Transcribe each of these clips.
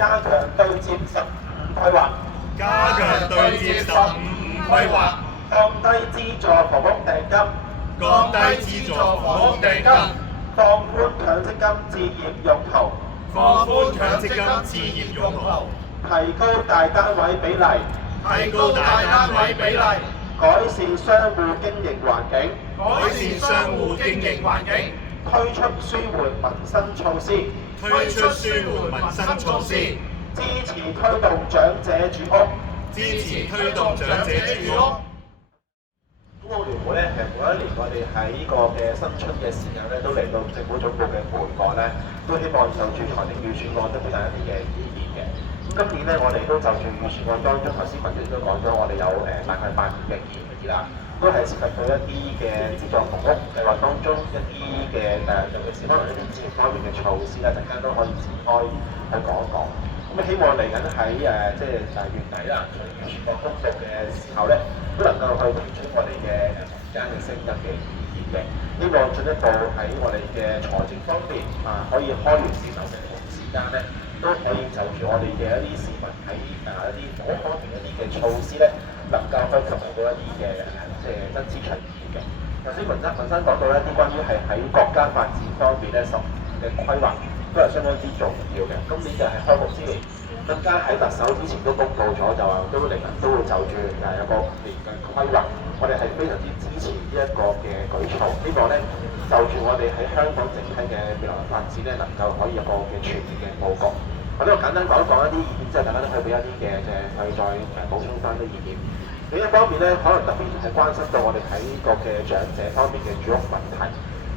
加強對接15規劃，加強對接15規劃，降低資助房屋訂金，降低資助房屋訂金，放寬強積金置業用途，放寬強積金置業用途，提高大單位比例，提高大單位比例，改善商戶經營環境，改善商戶經營環境，推出舒緩民生措施，推出舒緩民生措施，支持推動長者住屋。支持推動長者住屋。公屋聯會咧，其實每一年我哋喺呢個嘅新春嘅時間咧，都嚟到政府總部嘅門外咧，都希望就住財政預算案都表達一啲嘅意見嘅。咁今年咧，我哋都就住預算案當中，頭先文總都講咗，我哋有大概8點嘅建議啦，都係涉及到一啲嘅資助房屋計劃當中一啲嘅尤其是可能一啲資源方面嘅措施咧，陣間都可以展開去講一講。咁希望嚟緊喺即係月底啦，財政預算案公布嘅時候咧，都能夠去提出我哋嘅民間嘅聲音嘅意見嘅，希望進一步喺我哋嘅財政方面可以開源節流嘅同時間咧，都可以就住我哋嘅一啲市民喺一啲房屋方面一啲嘅措施咧，能夠去吸納到一啲嘅即係真知灼見嘅。頭先文生講到一啲關於係喺國家發展方面咧15嘅規劃。都係相當之重要嘅。今年就係開幕之年，更加喺特首之前都公布咗，就話都嚟緊都會就住有個5年嘅規劃，我哋係非常之支持呢一個嘅舉措。希望咧就住我哋喺香港整體嘅未來發展咧，能夠可以有個嘅全面嘅佈局。我呢度簡單講一講一啲意見之後，大家都可以俾一啲嘅去再補充翻啲意見。另一方面咧，可能特別係關心到我哋喺呢個嘅長者方面嘅住屋問題。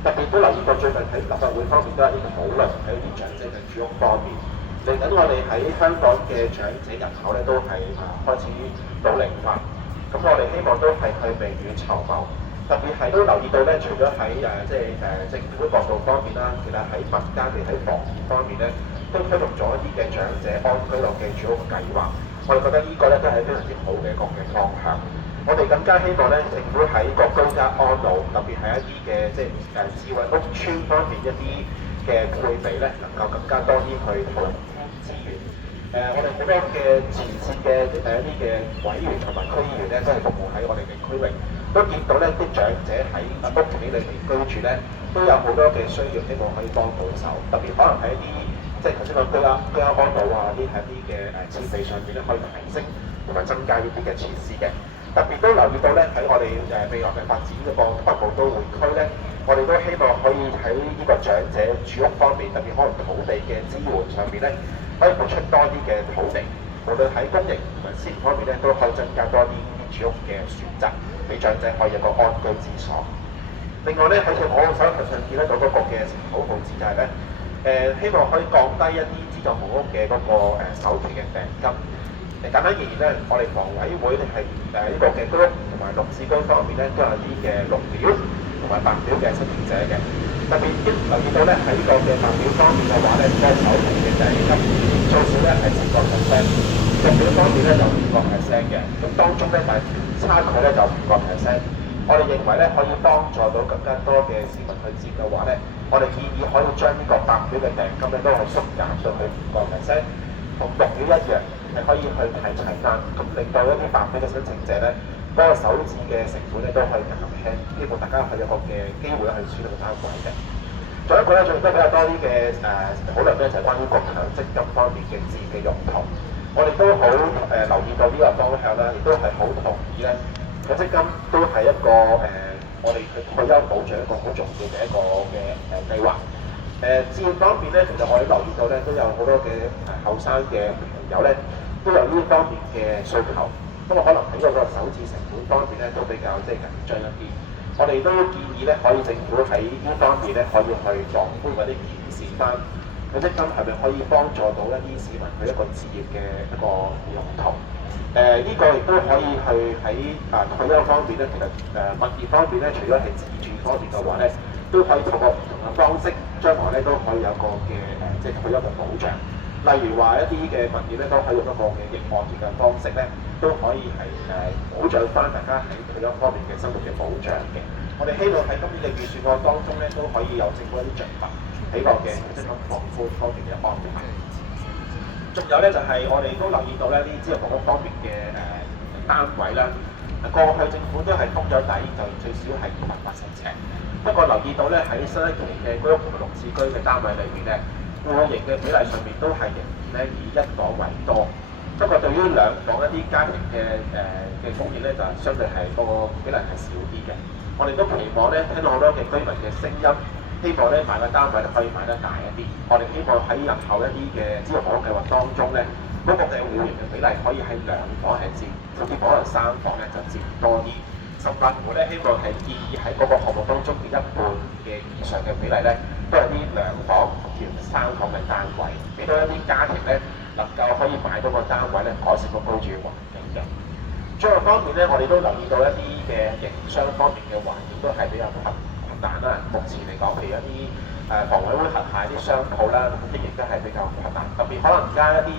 特別都留意到最近喺立法會方面都有啲討論喺啲長者嘅住屋方面。嚟緊我哋喺香港嘅長者人口咧都係開始老齡化，咁我哋希望都係去未雨綢繆。特別係都留意到咧，除咗喺政府角度方面啦，其實喺民間嘅喺房協方面咧，都推動咗一啲嘅長者安居樂嘅住屋計劃。我哋覺得呢個咧都係非常之好嘅一個嘅方向。我哋更加希望咧，政府喺個居家安老，特別係一啲嘅智慧屋邨方面一啲嘅配備咧，能夠更加多啲去投入資源。我哋好多嘅前線嘅一啲嘅委員同埋區議員咧，都係服務喺我哋嘅區域，都見到咧啲長者喺屋企裏面居住咧，都有好多嘅需要，希望可以幫到手。特別可能喺一啲即係頭先講居家安老啊，啲喺啲嘅設備上面咧，可以提升同埋增加呢啲嘅設施嘅。特別都留意到咧，喺我哋未來嘅發展嗰個北部都會區咧，我哋都希望可以喺呢個長者住屋方面，特別可能土地嘅支援上面咧，可以撥出多啲嘅土地，無論喺公營同埋私營方面咧，都可以增加多啲住屋嘅選擇，俾長者可以有個安居之所。另外咧，喺我手頭上見得到嗰個嘅成土號誌就係咧，希望可以降低一啲資助房屋嘅嗰個首期嘅訂金。簡單而言咧，我哋房委會咧係呢個嘅居屋同埋綠置居方面咧，都有啲嘅綠表同埋白表嘅申請者嘅。特別留意到咧，喺呢個嘅白表方面嘅話咧，個首期嘅訂金最少咧係10%，綠表方面咧就5%嘅。咁當中咧，但係差距咧就5%。我哋認為咧可以幫助到更加多嘅市民去接嘅話咧，我哋建議可以將呢個白表嘅訂金咧都係縮減到去5%，同綠表一樣。係可以去睇齊單，咁令到一啲白表嘅申請者咧，嗰個首置嘅成本咧都可以減輕，希望大家係有個嘅機會去處理單位嘅。仲有一個咧，最近都比較多啲嘅討論咧，就係關於個強積金方面嘅置業嘅用途。我哋都好留意到呢個方向啦，亦都係好同意咧，強積金都係一個我哋嘅退休保障一個好重要嘅一個嘅計劃。置業方面咧，其實我哋留意到咧，都有好多嘅後生嘅朋友咧，都有呢方面嘅需求。不過可能喺嗰個首置成本方面咧，都比較緊張一啲。我哋都建議咧，可以政府喺呢方面咧，可以去放寬或者檢視翻強積金係咪可以幫助到一啲市民去一個置業嘅一個用途。呢個亦都可以去喺退休方面咧，其實物業方面咧，除咗係自住方面嘅話咧，都可以透過唔同嘅方式，將來咧都可以有個嘅即係退休嘅保障。例如話一啲嘅物業咧，都可以用一個嘅逆按揭嘅方式咧，都可以係保障翻大家喺退休方面嘅生活嘅保障嘅。我哋希望喺今年嘅預算案當中咧，都可以有政府一啲着墨喺個嘅強積金放寬方面嘅安排。仲有咧就係、我哋都留意到咧，呢資助房屋方面嘅單位啦。過去政府都係封咗底，就最少係280尺。不過留意到咧，喺新一期嘅居屋同埋綠置居嘅單位裏邊咧，戶型嘅比例上面都係仍然咧以一房為多。不過對於兩房一啲家庭嘅供應咧，就相對係個比例係少啲嘅。我哋都期望咧聽到好多嘅居民嘅聲音，希望咧買個單位可以買得大一啲。我哋希望喺日後一啲嘅資助房屋計劃當中咧，嗰個嘅戶型嘅比例可以喺兩房係佔，甚至乎可能三房咧就佔多啲。甚至乎咧，希望係建議喺嗰個項目當中嘅一半嘅以上嘅比例咧，都係啲兩房甚至三房嘅單位，俾到一啲家庭咧能夠可以買到個單位咧，改善個居住環境嘅。最後方面咧，我哋都留意到一啲嘅營商方面嘅環境都係比較困難啦。目前嚟講，譬如一啲房委會轄下啲商鋪啦，經營都係比較困難，特別可能而家一啲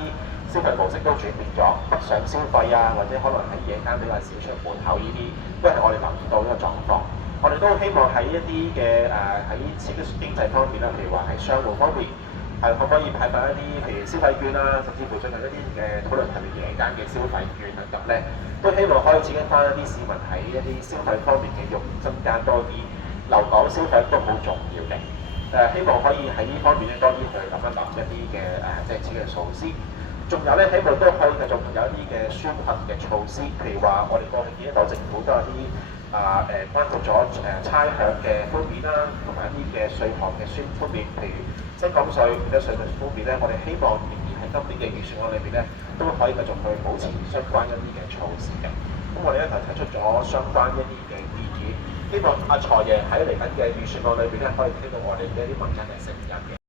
消費模式都轉變咗，北上消費啊，或者可能喺夜間比較少出門口呢啲，都係我哋留意到呢個狀況。我哋都希望喺一啲嘅喺刺激經濟方面啦，譬如話喺商戶方面，可唔可以派發一啲譬如消費券啊，甚至乎最近一啲討論係咪夜間嘅消費券等等咧，都希望可以刺激翻一啲市民喺一啲消費方面嘅慾增加多啲。留港消費都好重要嘅。希望可以喺呢方面咧多啲去諗一諗一啲嘅即係刺激嘅措施。仲有咧，希望都可以繼續有一啲嘅紓困嘅措施，譬如話我哋過去見得到政府都有啲關乎咗差餉嘅寬免啦，同埋一啲嘅稅項嘅寬免，譬如薪俸稅或者稅務寬免咧，我哋希望仍然喺今年嘅預算案裏邊咧，都可以繼續去保持相關一啲嘅措施嘅。咁我哋咧就提出咗相關一啲嘅建議，希望阿財爺喺嚟緊嘅預算案裏邊咧，可以聽到我哋嘅一啲民間嘅聲音嘅。